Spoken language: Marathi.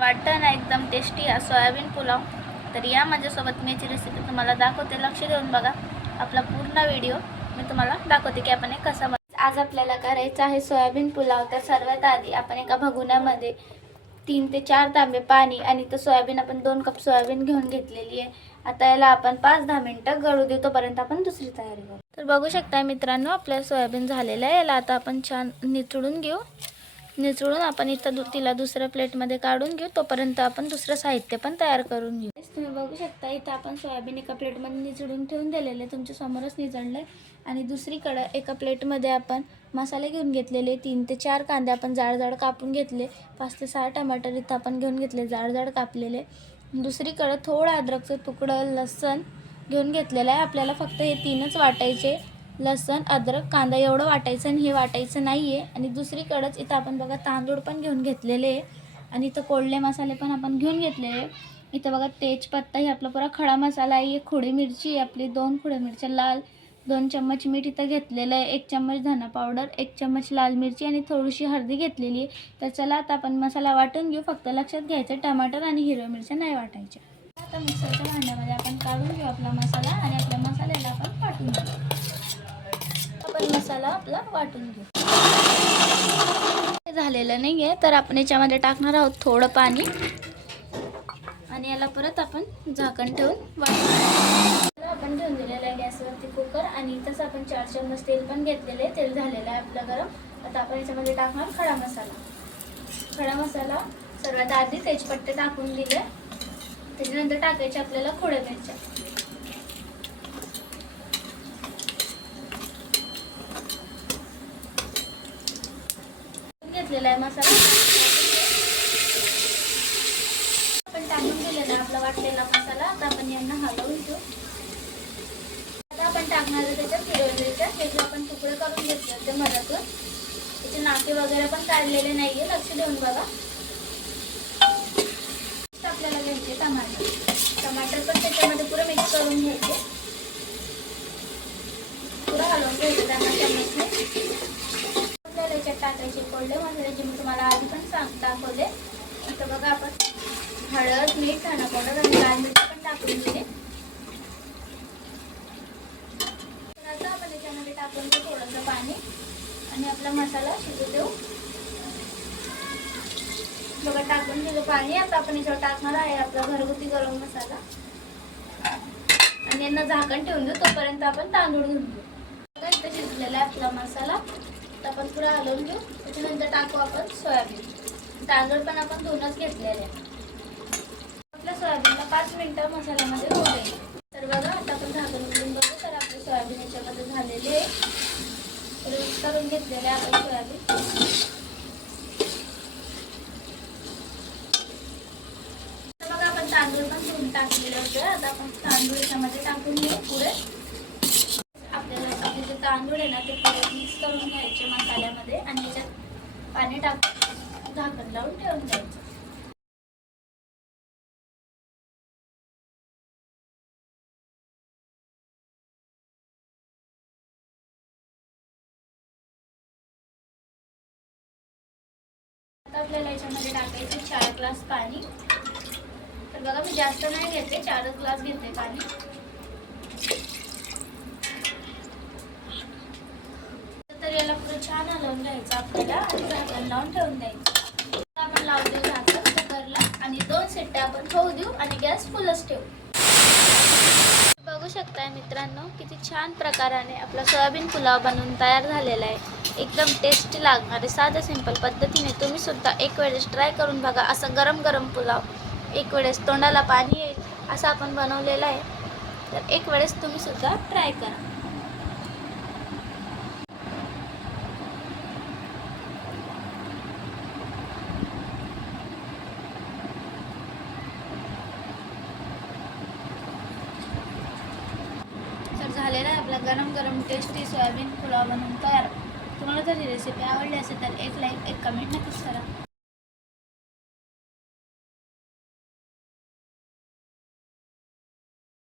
वाटतं ना एकदम टेस्टी हा सोयाबीन पुलाव. तर या माझ्यासोबत मी याची रेसिपी तुम्हाला दाखवते. लक्ष देऊन बघा आपला पूर्ण व्हिडिओ. मी तुम्हाला दाखवते की आपण कसा आज आपल्याला करायचा आहे सोयाबीन पुलाव. तर सर्वात आधी आपण एका भगोन्यामध्ये 3 ते 4 तांबे पाणी आणि तो सोयाबीन आपण 2 कप सोयाबीन घेऊन घेतलेली आहे. आता याला आपण 5-10 मिनिटं गळू देऊ, तोपर्यंत आपण दुसरी तयारी करू. तर बघू शकता मित्रांनो आपल्या सोयाबीन झालेलं आहे. याला आता आपण छान निचळून घेऊ. निचळून आपण इथं तिला दुसऱ्या प्लेटमध्ये काढून घेऊ, तोपर्यंत आपण दुसरं साहित्य पण तयार करून घेऊ. तुम्ही बघू शकता इथं आपण सोयाबीन एका प्लेटमध्ये निचळून ठेवून दिलेले, तुमच्या समोरच निचळलंय. आणि दुसरीकडे एका प्लेटमध्ये आपण मसाले घेऊन घेतलेले. 3 ते 4 कांदे आपण जाड कापून घेतले. 5 ते 6 टमाटर इथं आपण घेऊन घेतले जाड कापलेले. दुसरीकडे थोडं अद्रकचं तुकडं, लसण घेऊन घेतलेलं आहे. आपल्याला फक्त हे 3च वाटायचे, लसण, अद्रक, कांदा एवढं वाटायचं आणि हे वाटायचं नाही आहे. आणि दुसरीकडेच इथं आपण बघा तांदूळ पण घेऊन घेतलेले आहे. आणि इथं कोल्हे मसाले पण आपण घेऊन घेतलेले. इथं बघा तेजपत्ता, ही आपला पुरा खडा मसाला आहे. एक खोडी मिरची आहे आपली, 2 खोड्या मिरच्या लाल, 2 चम्मच मीठ इथं घेतलेलं आहे, 1 चम्मच धना पावडर, 1 चम्मच लाल मिरची आणि थोडीशी हळदी घेतलेली आहे. तर चला आता आपण मसाला वाटून घेऊ. फक्त लक्षात घ्यायचं टमाटर आणि हिरव्या मिरच्या नाही वाटायच्या. आता मिक्सरच्या भांड्यामध्ये आपण काढून घेऊ आपला मसाला आणि आपल्या मसाल्याला आपण वाटून घेऊ. आपण मसाला आपला वाटून घेऊ. झालेलं नाही आहे तर आपण याच्यामध्ये टाकणार आहोत थोडं पाणी आणि याला परत आपण झाकण ठेवून वाटून. आपण ठेवून दिलेलं आहे गॅसवरती कुकर आणि तसं आपण 4 चम्मच तेल पण घेतलेले. तेल झालेलं आहे आपलं गरम. आता आपण याच्यामध्ये टाकणार खडा मसाला. सर्वात आधी तेजपत्ते टाकून दिले, त्याच्यानंतर टाकायचे आपल्याला खोड्या मिरच्या. घेतलेला आहे मसाला आपण टाकून दिलेला आहे आपला वाटलेला मसाला. आता आपण यांना हलवून घेऊ. आता आपण टाकणार आहे त्याच्यात हिरव्या मिरच्या. त्याचे आपण तुकडे करून घेतले होते मधातून, त्याचे नाके वगैरे पण काढलेले नाहीये, लक्ष देऊन बघा. आपल्याला घ्यायचे टमाटर पण त्याच्यामध्ये पुरं मिक्स करून घ्यायचे, पुरं हलवून घ्यायचं त्यांना चम्मचने. याच्यात टाकायचे कोल्हे मसाले जे मी तुम्हाला आधी पण दाखवले. आता बघा आपण हळद, मीठ, धना पावडर आणि लाल मिरची पण टाकून दिले. तर आता आपण याच्यामध्ये टाकून देऊ थोडंसं पाणी आणि आपला मसाला शिजू देऊ. बघा टाकून दिलं पाणी. आता आपण याच्यावर टाकणार आहे आपला घरगुती गरम मसाला आणि यांना झाकण ठेवून देऊ, तोपर्यंत आपण तांदूळ घेऊन घेऊ. बघा इथं शिजलेला आहे आपला मसाला. आपण पुढे हलवून घेऊ. त्याच्यानंतर टाकू आपण सोयाबीन. तांदूळ पण आपण धुवूनच घेतलेले. आपल्या सोयाबीनला 5 मिनिटं मसाल्यामध्ये होऊ द्यायचे. तर बघा आता आपण झाकण उघडून बघू तर आपले सोयाबीन याच्यामध्ये झालेले तर मिक्स करून घेतलेले आपण सोयाबीन. बघा आपण तांदूळ पण धुवून टाकलेले होते. आता आपण तांदूळ याच्यामध्ये टाकून घेऊ. पुढे आपल्याला आपले जे तांदूळ आहे ना ते पुढे मिक्स करून घ्यायचे मसाल्यामध्ये आणि याच्यात पाणी टाकून झाकण लावून ठेवून द्यायचं. आता आपल्याला याच्यामध्ये टाकायचे 4 ग्लास पाणी. तर बघा मी जास्त नाही घेते, 4 ग्लास घेते पाणी. तर याला पुढे छान हलवून घ्यायचं आपल्याला आणि झाकण लावून ठेवून द्यायचं. आपण लावून देऊ झाकण कुकरला आणि 2 शिट्ट्या आपण होऊ देऊ आणि गॅस फुलच ठेवू. बघू शकताय मित्रांनो किती छान प्रकाराने आपला सोयाबीन पुलाव बनवून तयार झालेला आहे. एकदम टेस्टी लागणारे साध्या सिंपल पद्धतीने तुम्ही सुद्धा एक वेळेस ट्राय करून बघा. असं गरम पुलाव एक वेळेस तोंडाला पाणी येईल असं आपण बनवलेला आहे. तर एक वेळेस तुम्ही सुद्धा ट्राय करा. झालेला आहे आपला गरम टेस्टी सोयाबीन पुलाव बनवून तयार. तुम्हाला जर ही रेसिपी आवडली असेल तर एक लाईक, एक कमेंट नक्कीच करा.